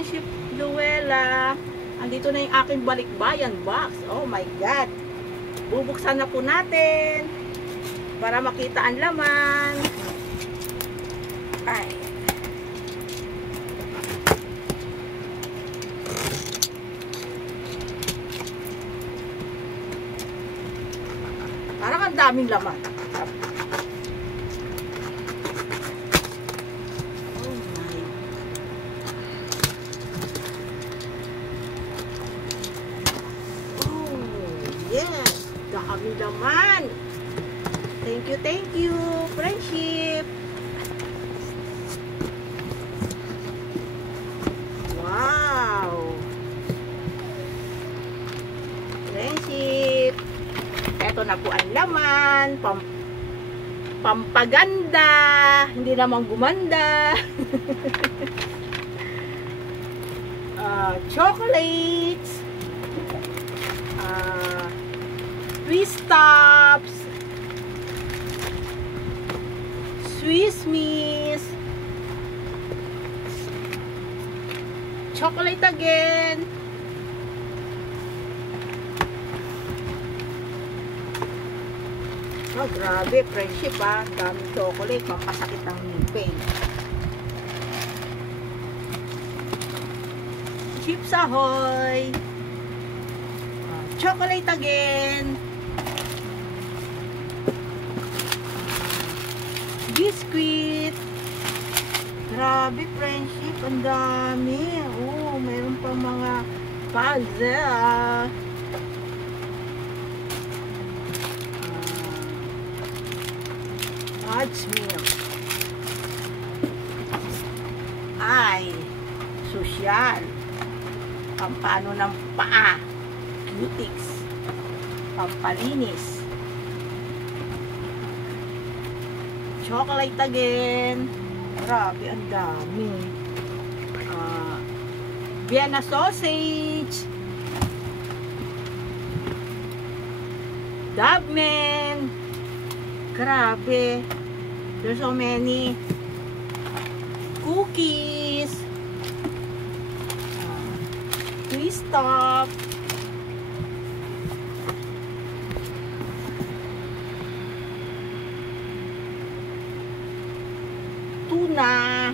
Friendship Luella. Andito na yung aking balikbayan box. Oh my God. Bubuksan na po natin para makita ang laman. Ay. Parang ang daming laman. Oh my. Oh, yes. Daming laman. Thank you, friendship. Wow. Friendship. Ito na po ang laman. Pampaganda. Hindi naman gumanda. Chocolates. Swiss tops. Swiss Miss. Chocolate again. Oh, grabe, friendship ah. Daming chocolate, pampasakit ng ngipin. Chips Ahoy. Chocolate again. Biscuit. Grabe, friendship, ang dami. Oh, mayroon pa mga puzzle. God's milk. Ay, sosyal. Pampano ng paa. Cutics. Pampalinis. Chocolate again. Grabe, ang dami. Vienna sausage. Dubman. Grabe. There's so many. Cookies. Twist top. Tuna.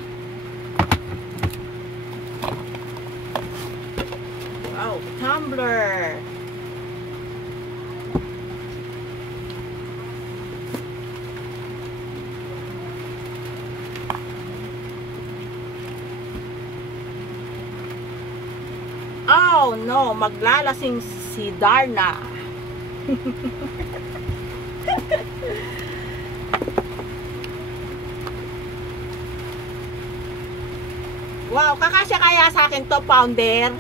Wow, tumbler. Oh no, maglalasing si Darna. Wow, kakasya kaya sa akin to, Pounder?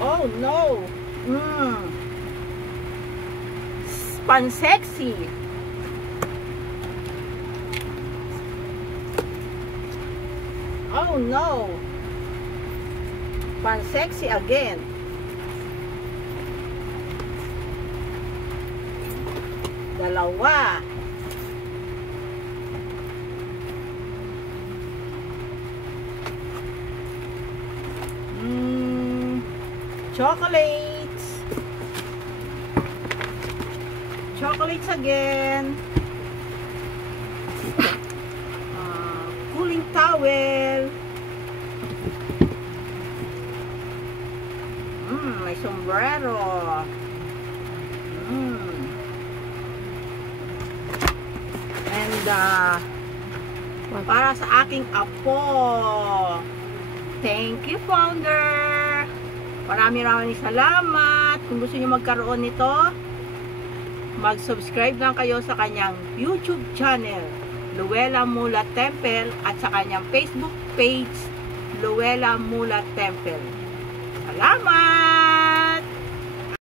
Oh no. Pansexy. Oh no. Pansexy again. Dalawa. Chocolates. Chocolates again. Cooling towel. May sombrero. And para sa aking apo. Thank you, Founder. Maraming salamat. Kung gusto niyo magkaroon nito, mag-subscribe lang kayo sa kanyang YouTube channel, Luella Mulat Temple, at sa kanyang Facebook page, Luella Mulat Temple. Salamat!